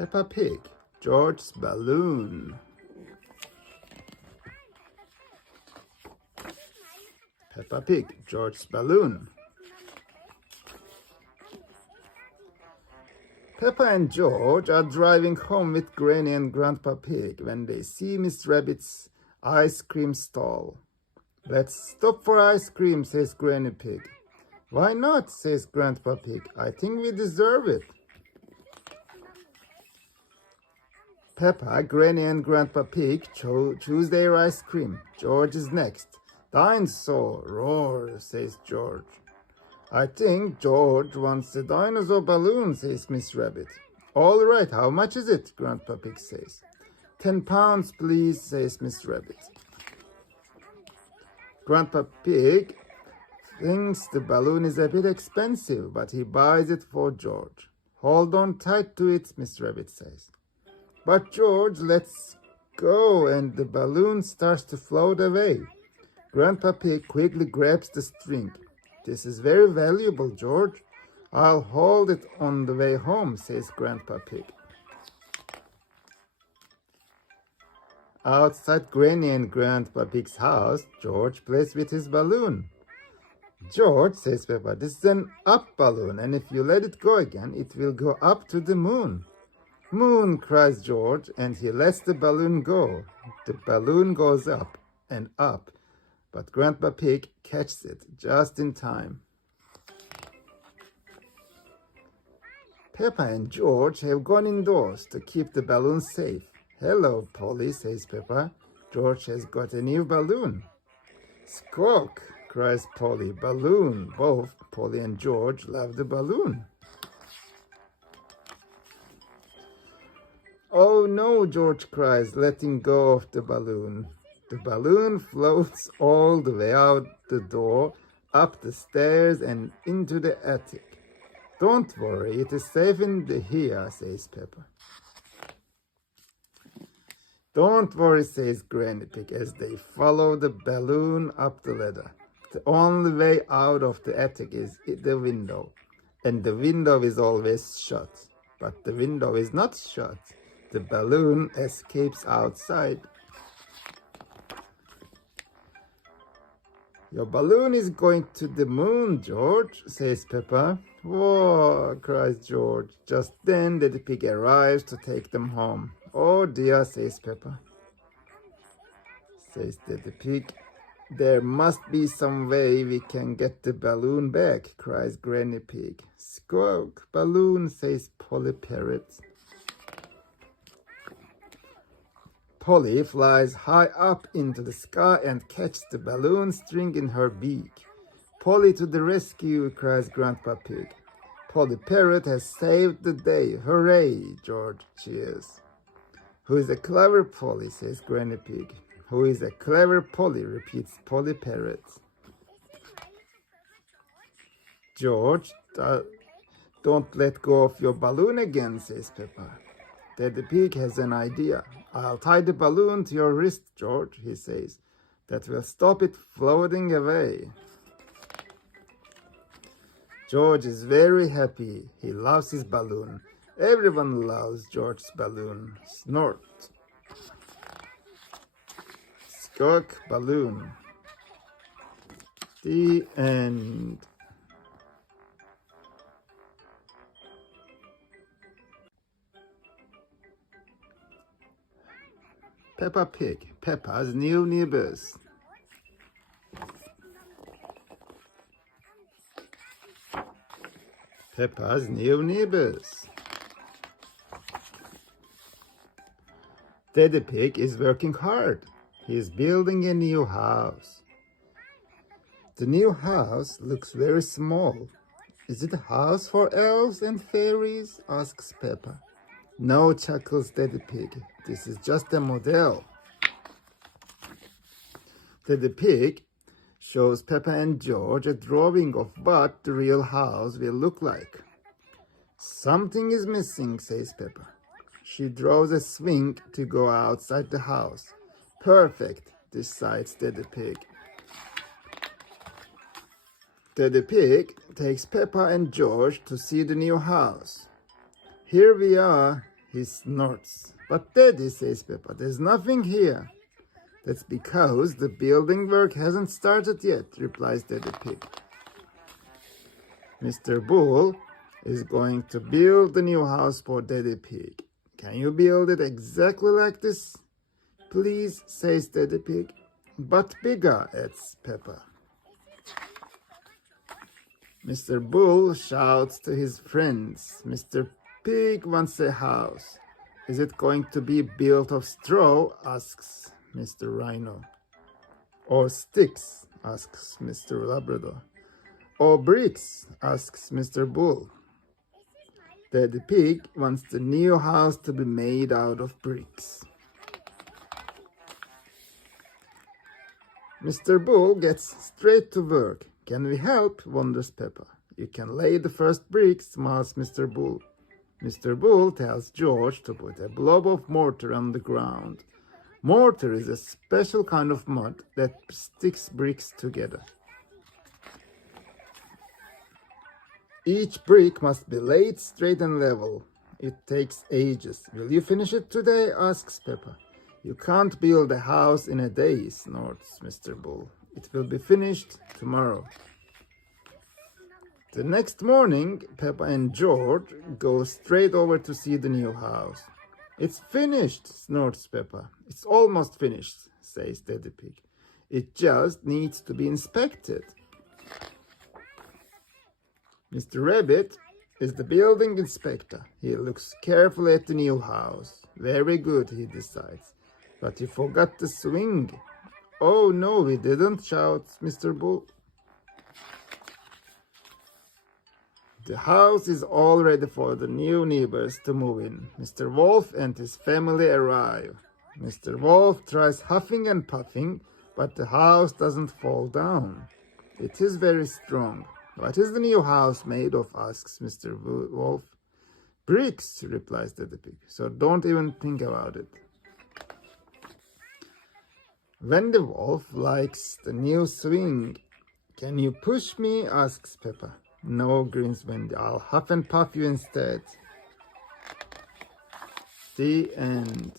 Peppa Pig, George's balloon. Peppa Pig, George's balloon. Peppa and George are driving home with Granny and Grandpa Pig when they see Miss Rabbit's ice cream stall. "Let's stop for ice cream," says Granny Pig. "Why not?" says Grandpa Pig. "I think we deserve it." Peppa, Granny, and Grandpa Pig choose their ice cream. George is next. "Dinosaur, roar," says George. "I think George wants a dinosaur balloon," says Miss Rabbit. "All right, how much is it?" Grandpa Pig says. £10, please," says Miss Rabbit. Grandpa Pig thinks the balloon is a bit expensive, but he buys it for George. "Hold on tight to it," Miss Rabbit says. But George lets go and the balloon starts to float away. Grandpa Pig quickly grabs the string. "This is very valuable, George. I'll hold it on the way home," says Grandpa Pig. Outside Granny and Grandpa Pig's house, George plays with his balloon. "George," says Peppa, "this is an up balloon, and if you let it go again, it will go up to the moon." "Moon," cries George, and he lets the balloon go. The balloon goes up and up, but Grandpa Pig catches it just in time. Peppa and George have gone indoors to keep the balloon safe. "Hello, Polly," says Peppa. "George has got a new balloon." "Squawk," cries Polly. "Balloon." Both Polly and George love the balloon. "Oh no," George cries, letting go of the balloon. The balloon floats all the way out the door, up the stairs, and into the attic. "Don't worry, it is safe in here," says Peppa. "Don't worry," says Granny Pig as they follow the balloon up the ladder. The only way out of the attic is the window, and the window is always shut. But the window is not shut. The balloon escapes outside. "Your balloon is going to the moon, George," says Peppa. "Whoa," cries George. Just then the pig arrives to take them home. "Oh dear," says Peppa. Says the pig. "There must be some way we can get the balloon back," cries Granny Pig. "Squawk, balloon," says Polly Parrot. Polly flies high up into the sky and catches the balloon string in her beak. "Polly to the rescue," cries Grandpa Pig. "Polly Parrot has saved the day. Hooray!" George cheers. "Who is a clever Polly?" says Granny Pig. "Who is a clever Polly?" repeats Polly Parrot. "George, don't let go of your balloon again," says Peppa. Daddy Pig has an idea. "I'll tie the balloon to your wrist, George," he says. "That will stop it floating away." George is very happy. He loves his balloon. Everyone loves George's balloon. Snort. Squawk, balloon. The end. Peppa Pig, Peppa's new neighbors. Peppa's new neighbors. Daddy Pig is working hard. He is building a new house. The new house looks very small. "Is it a house for elves and fairies?" asks Peppa. "No," chuckles Daddy Pig. "This is just a model." Daddy Pig shows Peppa and George a drawing of what the real house will look like. "Something is missing," says Peppa. She draws a swing to go outside the house. "Perfect," decides Daddy Pig. Daddy Pig takes Peppa and George to see the new house. "Here we are," he snorts. But Daddy, says Peppa, there's nothing here. That's because the building work hasn't started yet, replies Daddy Pig. Mr. Bull is going to build the new house for Daddy Pig. Can you build it exactly like this, please, says Daddy Pig. But bigger, adds Peppa. Mr. Bull shouts to his friends. Mr. Pig wants a house. Is it going to be built of straw? Asks Mr. Rhino. Or sticks? Asks Mr. Labrador. Or bricks? Asks Mr. Bull. Daddy Pig wants the new house to be made out of bricks. Mr. Bull gets straight to work. Can we help? Wonders Peppa. You can lay the first bricks, smiles Mr. Bull. Mr. Bull tells George to put a blob of mortar on the ground. Mortar is a special kind of mud that sticks bricks together. Each brick must be laid straight and level. It takes ages. Will you finish it today? Asks Peppa. You can't build a house in a day, snorts Mr. Bull. It will be finished tomorrow. The next morning, Peppa and George go straight over to see the new house. It's finished, snorts Peppa. It's almost finished, says Daddy Pig. It just needs to be inspected. Mr. Rabbit is the building inspector. He looks carefully at the new house. Very good, he decides. But he forgot the swing. Oh no, he didn't, shouts Mr. Bull. The house is all ready for the new neighbors to move in. Mr. Wolf and his family arrive. Mr. Wolf tries huffing and puffing, but the house doesn't fall down. It is very strong. What is the new house made of? Asks Mr. Wolf. Bricks, replies Daddy Pig. So don't even think about it. Wendy Wolf likes the new swing. Can you push me? Asks Peppa. No, grins Wendy. I'll huff and puff you instead. The end.